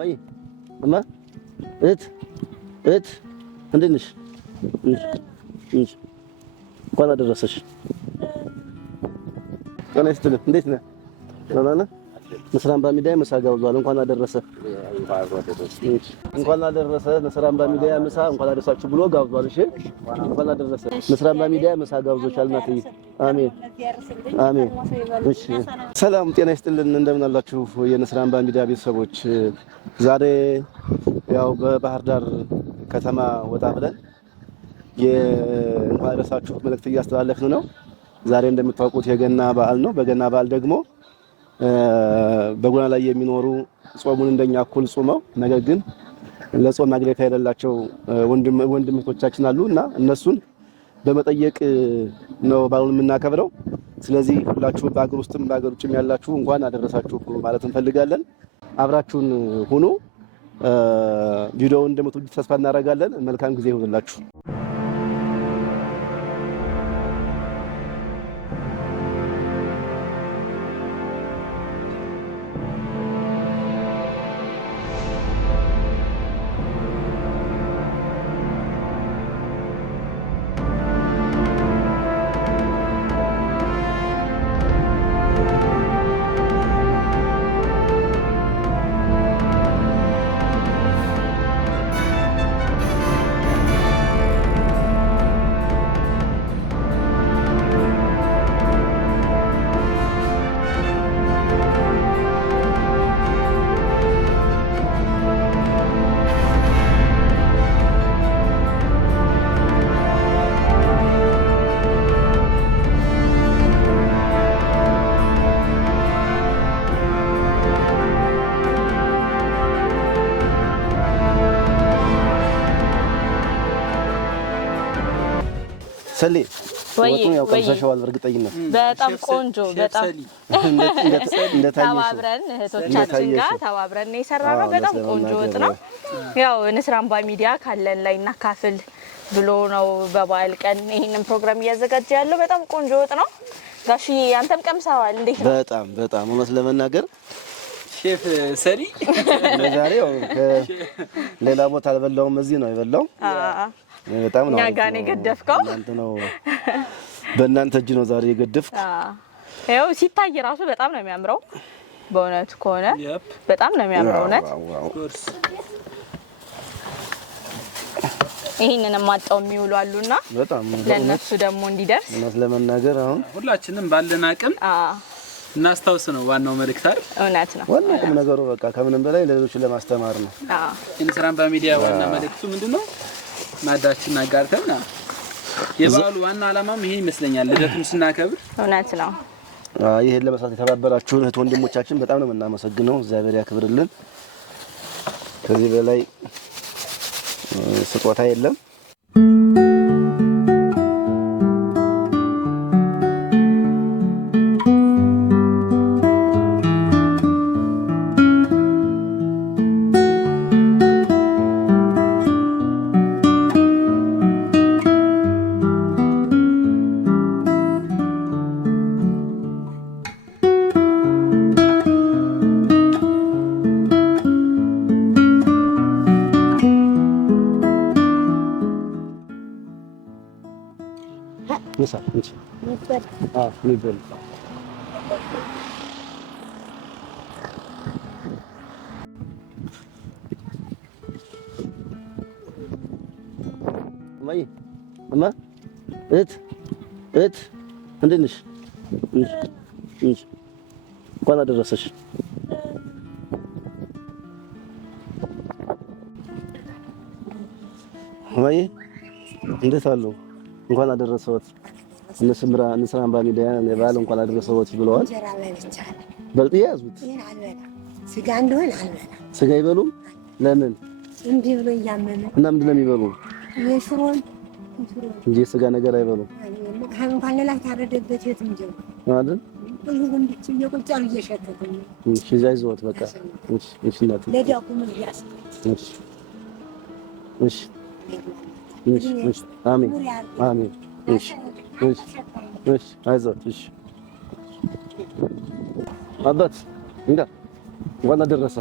እማዬ እማ እት እንዴት ነሽ? እንኳን አደረሰሽ። ጤና ይስጥልኝ። እንዴት ነህ? ደህና ነህ? ንስራምባ ሚዲያ ምሳ ጋብዟል። እንኳን አደረሰ። እንኳን አደረሰ። ንስራምባ ሚዲያ ምሳ እንኳን አደረሳችሁ ብሎ ጋብዟል። እሺ እንኳን አደረሰ። ንስራምባ ሚዲያ ምሳ ጋብዞሻል። እናትዬ አሜን አሜን። እሺ ሰላም ጤና ይስጥልን። እንደምን አላችሁ የንስራምባ ሚዲያ ቤተሰቦች? ዛሬ ያው በባህር ዳር ከተማ ወጣ ብለን የእንኳን አደረሳችሁ መልእክት እያስተላለፍን ነው። ዛሬ እንደምታውቁት የገና በዓል ነው። በገና በዓል ደግሞ በጎዳና ላይ የሚኖሩ ጾሙን እንደኛ እኩል ጾመው ነገር ግን ለጾም ማግለካ የሌላቸው ወንድሞቻችን አሉ እና እነሱን በመጠየቅ ነው በዓሉን የምናከብረው። ስለዚህ ሁላችሁ በአገር ውስጥም በአገር ውጭም ያላችሁ እንኳን አደረሳችሁ ማለት እንፈልጋለን። አብራችሁን ሁኑ። ቪዲዮውን እንደምትወዱት ተስፋ እናደርጋለን። መልካም ጊዜ ይሁንላችሁ። ሰሊ ወጡን ያው ቀምሰሽዋል እርግጠኝነት። በጣም ቆንጆ በጣም ተባብረን እህቶቻችን ጋር ተባብረን የሰራነው በጣም ቆንጆ ወጥ ነው። ያው ንስራምባ ሚዲያ ካለን ላይ እናካፍል ብሎ ነው በበዓል ቀን ይሄንን ፕሮግራም እያዘጋጀ ያለው። በጣም ቆንጆ ወጥ ነው። ጋሽዬ አንተም ቀምሰዋል እንዴት ነው? በጣም እውነት ለመናገር ሼፍ ሰሊ ለዛሬው ሌላ ቦታ አልበላውም፣ እዚህ ነው የበላው። በጣም ነው ያጋኔ ገደፍከው እናንተ ነው በእናንተ እጅ ነው ዛሬ የገደፍኩ። ያው ሲታይ ራሱ በጣም ነው የሚያምረው። በእውነት ከሆነ በጣም ነው የሚያምረው እውነት። ይሄንንም ማጣው የሚውሉ አሉና በጣም ለነሱ ደግሞ እንዲደርስ እውነት ለመናገር አሁን ሁላችንም ባለን አቅም እናስታውስ ነው ዋናው መልእክት አይደል? እውነት ነው። ዋናው ቁም ነገሩ በቃ ከምንም በላይ ለሌሎችን ለማስተማር ነው። ንስራምባ ሚዲያ ዋና መልእክቱ ምንድነው? ማዳችን አጋርተና የበዓሉ ዋና ዓላማም ይሄ ይመስለኛል። ልደቱን ስናከብር እውነት ነው። ይሄን ለመስራት የተባበራችሁን እህት ወንድሞቻችን በጣም ነው የምናመሰግነው። እግዚአብሔር ያክብርልን። ከዚህ በላይ ስጦታ የለም። ምሳ እንጂ ሚበል ማይ እማ እት እንዴት ነሽ? እንኳን አደረሰሽ። ማይ እንዴት አለው? እንኳን አደረሰዎት። ንስራምባ ሚዲያ የበዓል እንኳን አደረሰዎት ብለዋል። በልጥ ያዙት። ስጋ እንደሆነ አልበላ። ስጋ አይበሉም? ለምን? እንዴ ብሎ እያመመ እና ምንድን ነው የሚበሉ? የሽሮን እንጂ ስጋ ነገር አይበሉም። እንኳን ሌላ ታረደበት የት እንጂ አይደል? ይሁን ብቻ እየቆጫሉ እየሸተተኝ። እሺ አይዞት በቃ። እሺ እናት ለዳቁ ምን ያስ እሺ አሜን አሜን። እሺ አይዞት። እሺ አባት እንኳን አደረሰ።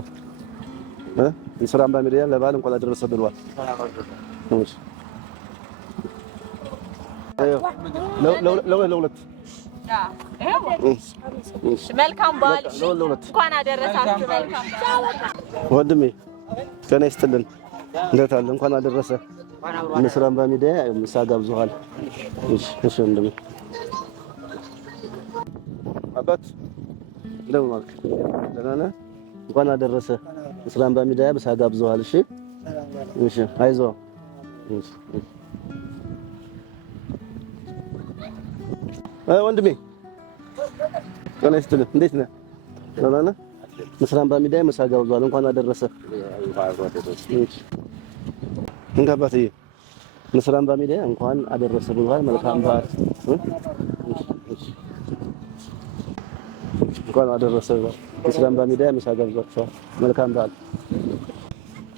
ምስራ አምባ ሚዲያ ለበዓል እንኳን አደረሰ ብሏል። እሺ ለሁለት መልካም በዓል እንኳን አደረሳችሁ። መልካም ወንድሜ ጤና ይስጥልን። እንዴት አለ? እንኳን አደረሰ። ምስራ አምባ ሚዲያ ምሳ ጋብዞሃል። እሺ ወንድሜ አባት እንደምን ዋልክ? ደህና ነህ? እንኳን አደረሰ። ምስራ አምባ ሚዲያ ምሳ ጋብዞሃል። እሺ አይዞህ። ወንድሜ ጤና ይስጥልን። እንዴት ነህ? ደህና ነህ? ምስራ አምባ ሚዲያ ምሳ ጋብዞሃል። እንኳን አደረሰ። እንካ አባትዬ ምስራ አምባ ሚዲያ እንኳን አደረሰ ብሏል። መልካም በዓል። እንኳን አደረሰ። ምስራ አምባ ሚዲያ ምሳ ጋብዟቸዋል። መልካም በዓል።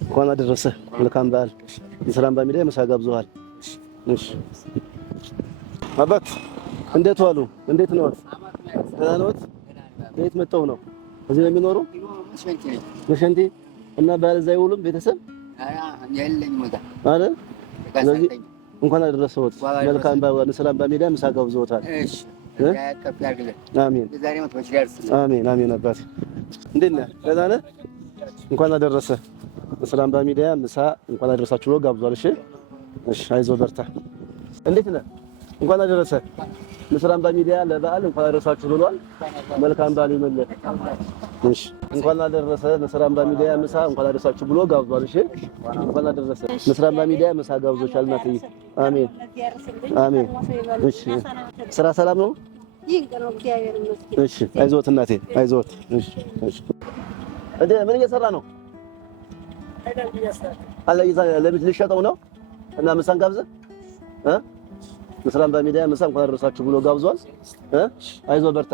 እንኳን አደረሰ። መልካም በዓል። ምስራ አምባ ሚዲያ ምሳ ጋብዟል። እሺ አባት እንዴት ዋሉ? እንዴት ነው? ደህና ነዎት? ቤት መጣው ነው? እዚህ ነው የሚኖሩ? መሸንቲ እና ባል እዛ አይውሉም? ቤተሰብ አይደል? ስለዚህ እንኳን አደረሰዎት። መልካም በዓል። ምስራ አምባ ሚዲያ ምሳ ጋብዞታል። እሺ አሜን አሜን አሜን። አባቴ እንዴት ነህ? ደህና ነህ? እንኳን አደረሰ። ምስራ አምባ ሚዲያ ምሳ እንኳን አደረሳችሁ ብሎ ጋብዟል። እሺ አይዞህ በርታ። እንዴት ነህ? እንኳን አደረሰ። ምስራ አምባ ሚዲያ ለበዓል እንኳን አደረሳችሁ ብሏል። መልካም በዓል ይሁንልህ። እሺ እንኳን አደረሰ። ምስራ አምባ ሚዲያ ምሳ እንኳን አደረሳችሁ ብሎ ጋብዟል። እንኳን አደረሰ። ምስራ አምባ ሚዲያ ምሳ ጋብዞሻል እናትዬ። አሜን አሜን። እሺ ስራ ሰላም ነው? እሺ አይዞት እናቴ አይዞት። እሺ እንዴ ምን እየሰራ ነው? ለምን ልሸጠው ነው? እና ምሳን ጋብዘህ ምስራ አምባ ሚዲያ ምሳ እንኳን አደረሳችሁ ብሎ ጋብዟል። አይዞህ በርታ።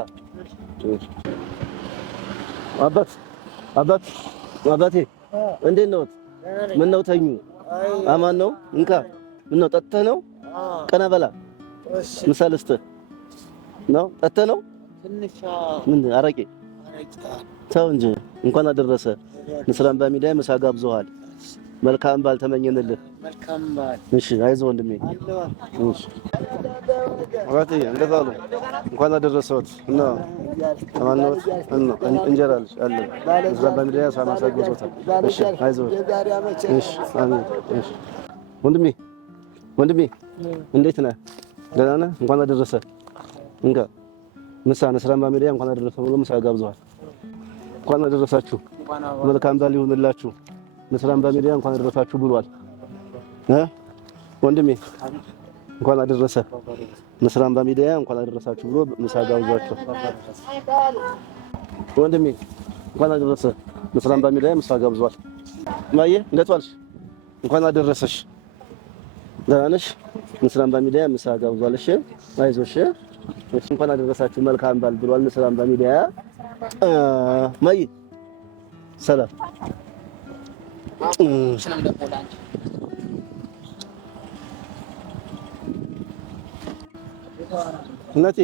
አባቴ እንዴት ነው? ምን ነው ተኙ? አማን ነው? እንካ ምን ነው ጠጥተህ ነው? ቀና በላ ምሳ ልስጥህ ነው? ጠጥተህ ነው? ምን አረቄ ተው እንጂ። እንኳን አደረሰ። ምስራ አምባ ሚዲያ ምሳ ጋብዞሃል። መልካም በዓል ተመኘንልህ። መልካም በዓል። እሺ አይዞህ ወንድሜ። እሺ ወራቴ እንደዛ ነው። እንኳን አደረሰዎት እና አማኖት እና እንጀራ አለ ምስራ አምባ ሚዲያ ሳማሳ ጎዞታል። እሺ አይዞህ። እሺ አሜን። እሺ ወንድሜ እንዴት ነህ? ደህና ነህ? እንኳን አደረሰ። እንካ ምሳ ምስራ አምባ ሚዲያ እንኳን አደረሰ ብሎ ምሳ ጋብዘዋል። እንኳን አደረሳችሁ። መልካም በዓል ይሁንላችሁ። ምስራ አምባ ሚዲያ እንኳን አደረሳችሁ ብሏል። ወንድሜ እንኳን አደረሰ። ምስራ አምባ ሚዲያ እንኳን አደረሳችሁ ብሎ ምሳ ጋብዟቸው። ወንድሜ እንኳን አደረሰ። ምስራ አምባ ሚዲያ ምሳ ጋብዟል። ማየ እንዴት ዋልሽ? እንኳን አደረሰሽ። ደህና ነሽ? ምስራ አምባ ሚዲያ ምሳ ጋብዟል። እሺ አይዞሽ። እንኳን አደረሳችሁ መልካም በዓል ብሏል ምስራ አምባ ሚዲያ። ማየ ሰላም እናቴ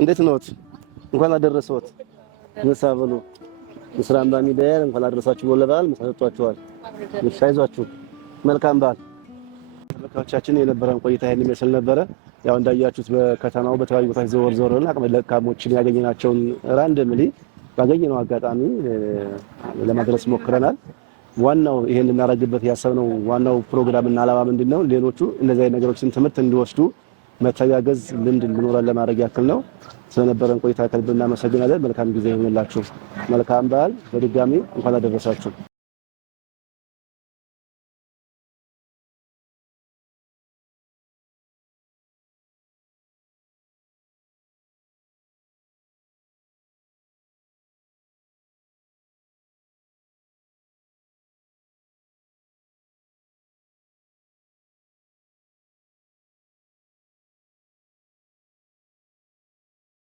እንዴት ነዎት? እንኳን አደረሰዎት። ምሳ በሉ። ምስራ አምባ ሚዲያ እንኳን አደረሳችሁ ብሎ ለበዓል ምሳ ሰጥቷችኋል። እሺ አይዟችሁ። መልካም በዓል። ተመልካቾቻችን የነበረን ቆይታ ይሄን ይመስል ነበረ። ያው እንዳያችሁት በከተማው በተለያዩ ቦታዎች ዘወር ብለን አቅመ ደካሞችን ያገኘናቸውን ራንደምሊ ባገኘነው አጋጣሚ ለማድረስ ሞክረናል። ዋናው ይሄን እናደርግበት ያሰብነው ዋናው ፕሮግራም እና ዓላማ ምንድነው? ሌሎቹ እንደዚህ አይነት ነገሮችን ትምህርት እንዲወስዱ መተጋገዝ ልምድ እንዲኖረን ለማድረግ ያክል ነው። ስለነበረን ቆይታ ከልብ እናመሰግናለን። መልካም ጊዜ ይሁንላችሁ። መልካም በዓል። በድጋሚ እንኳን አደረሳችሁ።